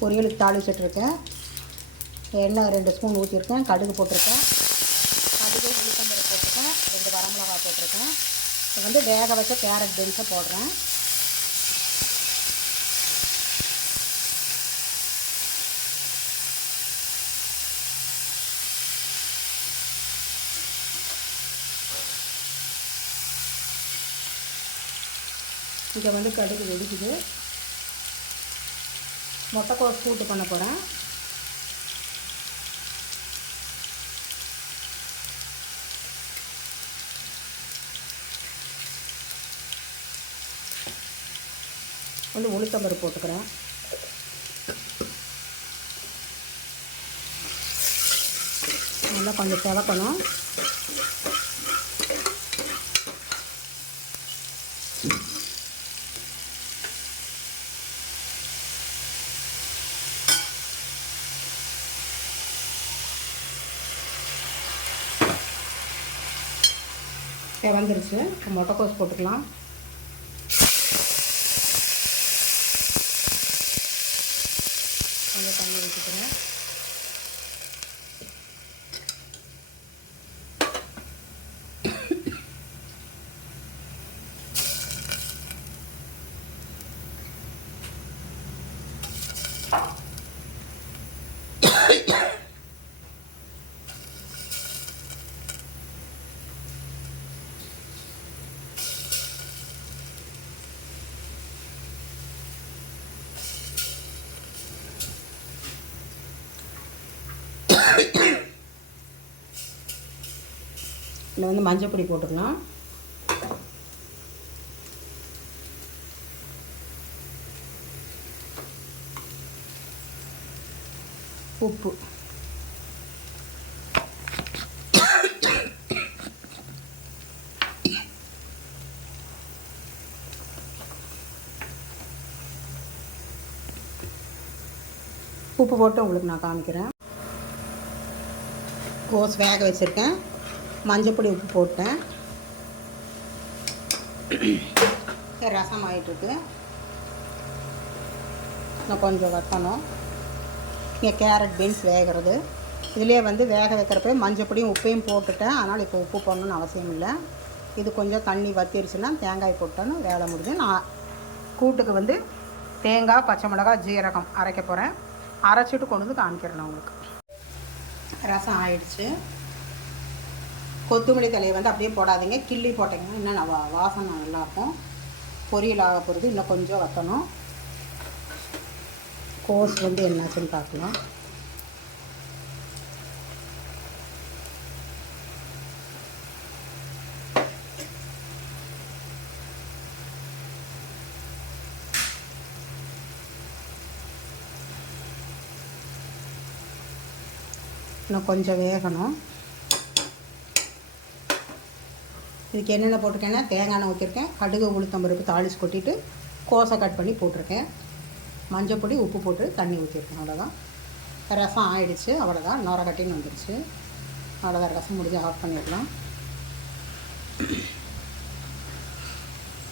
பொரியலுக்கு தாளிச்சிட்ருக்கேன். எண்ணெய் 2 ஸ்பூன் ஊற்றிருக்கேன். கடுகு போட்டிருக்கேன். கடுகு உளுத்தம்பருப்பு போட்டிருக்கேன். 2 வரமிளகாய் போட்டிருக்கேன். இப்போ வந்து வேக வச்ச கேரட் பீன்ஸை போடுறேன். இங்கே வந்து கடுகு வெடிக்குது. முட்டைக்கோஸ் கூட்டு பண்ண போகிறேன். வந்து உளுத்தம்பருப்பு போட்டுக்கிறேன். நல்லா கொஞ்சம் செவக்கணும். வந்துருச்சு. முட்டைக்கோஸ் போட்டுக்கலாம். கொஞ்சம் தண்ணி ஊற்றிக்கிறேன். இதில் வந்து மஞ்சள் பொடி போட்டுக்கலாம். உப்பு, உப்பு போட்டு உங்களுக்கு நான் காமிக்கிறேன். கோஸ் வேக வச்சுருக்கேன். மஞ்சப்பொடி உப்பு போட்டேன். ரசம் ஆகிட்டுருக்கு. இன்னும் கொஞ்சம் வத்தணும். இங்கே கேரட் பீன்ஸ் வேகிறது. இதிலே வந்து வேக வைக்கிறப்ப மஞ்சப்பொடியும் உப்பையும் போட்டுட்டேன். அதனால் இப்போ உப்பு போடணுன்னு அவசியம் இல்லை. இது கொஞ்சம் தண்ணி வத்திருச்சுன்னா தேங்காய் போட்டோன்னு வேலை முடிஞ்சு. நான் கூட்டுக்கு வந்து தேங்காய், பச்சை மிளகாய், ஜீரகம் அரைக்க போகிறேன். அரைச்சிட்டு கொண்டு வந்து காமிக்கிறேன் நான் உங்களுக்கு. ரசம் ஆயிடுச்சு. கொத்தமல்லி தலையை வந்து அப்படியே போடாதீங்க, கிள்ளி போட்டிங்கன்னா இன்னும் வாசனை நல்லாயிருக்கும். பொரியல் ஆக போகிறது. இன்னும் கொஞ்சம் வற்றணும். கோஸ் வந்து என்னாச்சுன்னு பார்க்கலாம். இன்னும் கொஞ்சம் வேகணும். இதுக்கு என்னென்ன போட்டிருக்கேன்னா தேங்காய் எண்ணெய் ஊற்றிருக்கேன். கடுகு உளுத்தம்பருப்பு தாளித்து கொட்டிட்டு கோஸை கட் பண்ணி போட்டிருக்கேன். மஞ்சள் பொடி உப்பு போட்டு தண்ணி ஊற்றிருக்கேன். அவ்வளோதான். ரசம் ஆயிடுச்சு. அவ்வளோதான். நோரை கட்டின்னு வந்துடுச்சு. அவ்வளோதான். ரசம் முடிஞ்சு ஆஃப் பண்ணிடலாம்.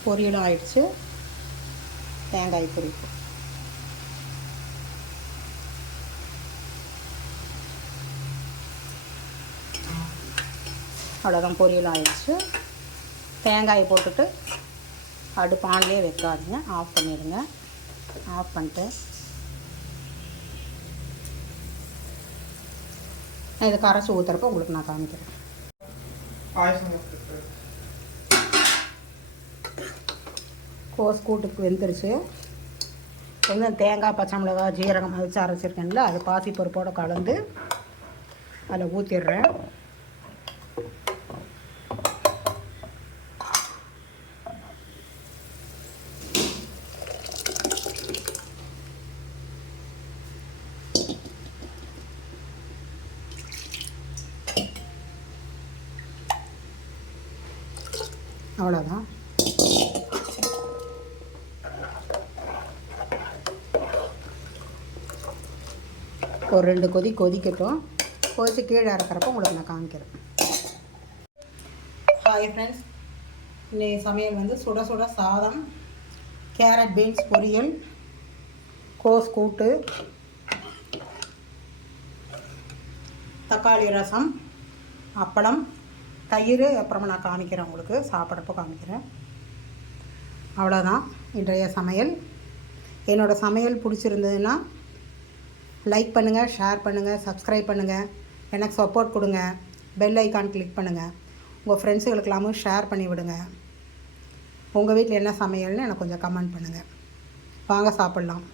பொரியலும் ஆயிடுச்சு. தேங்காய் பொரியல். அவ்வளோதான். பொரியல் ஆயிடுச்சு. தேங்காயை போட்டுட்டு அடுப்பு ஆன்லேயே வைக்காதீங்க, ஆஃப் பண்ணிடுங்க. ஆஃப் பண்ணிட்டு நான் இதை கரைச்சி ஊற்றுறப்ப உங்களுக்கு நான் காமிக்கிறேன். கோஸ் கூட்டுக்கு வெந்துருச்சு. கொஞ்சம் தேங்காய், பச்சை மிளகாய், ஜீரகம் வச்சு அரைச்சிருக்கேன்ல, அது பாசிப்பருப்போடு கலந்து அதில் ஊற்றிடுறேன். அவ்வளோதான். ஒரு 2 கொதி கொதிக்கட்டும். கொதித்து கீழே இறக்குறப்ப உங்களுக்கு நான் காமிக்கிறேன். ஹாய் ஃப்ரெண்ட்ஸ், இன்னைக்கு சமையல் வந்து சுட சுட சாதம், கேரட் பீன்ஸ் பொரியல், கோஸ் கூட்டு, தக்காளி ரசம், அப்பளம், தயிர். அப்புறமா நான் காமிக்கிறேன், உங்களுக்கு சாப்பிட்றப்போ காமிக்கிறேன். அவ்வளோதான் இன்றைய சமையல். என்னோடய சமையல் பிடிச்சிருந்ததுன்னா லைக் பண்ணுங்கள், ஷேர் பண்ணுங்கள், சப்ஸ்கிரைப் பண்ணுங்கள், எனக்கு சப்போர்ட் கொடுங்க. பெல் ஐக்கான் கிளிக் பண்ணுங்கள். உங்கள் ஃப்ரெண்ட்ஸுகளுக்கெல்லாமும் ஷேர் பண்ணி விடுங்க. உங்கள் வீட்டில் என்ன சமையல்னு எனக்கு கொஞ்சம் கமெண்ட் பண்ணுங்கள். வாங்க சாப்பிட்லாம்.